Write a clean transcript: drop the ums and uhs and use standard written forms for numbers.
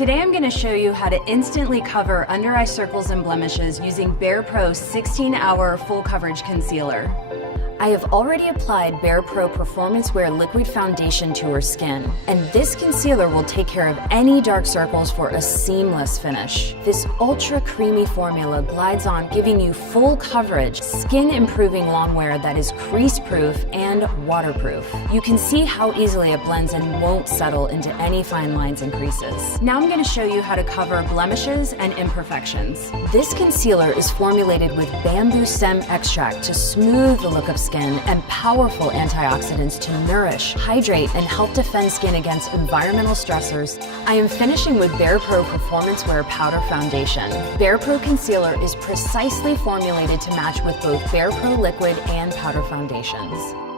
Today I'm going to show you how to instantly cover under eye circles and blemishes using BAREPRO 16-hour full coverage concealer. I have already applied BAREPRO Performance Wear Liquid Foundation to her skin, and this concealer will take care of any dark circles for a seamless finish. This ultra creamy formula glides on, giving you full coverage, skin improving long wear that is crease proof and waterproof. You can see how easily it blends and won't settle into any fine lines and creases. Now I'm going to show you how to cover blemishes and imperfections. This concealer is formulated with bamboo stem extract to smooth the look of skin and powerful antioxidants to nourish, hydrate, and help defend skin against environmental stressors. I am finishing with BAREPRO Performance Wear Powder Foundation. BAREPRO Concealer is precisely formulated to match with both BAREPRO liquid and powder foundations.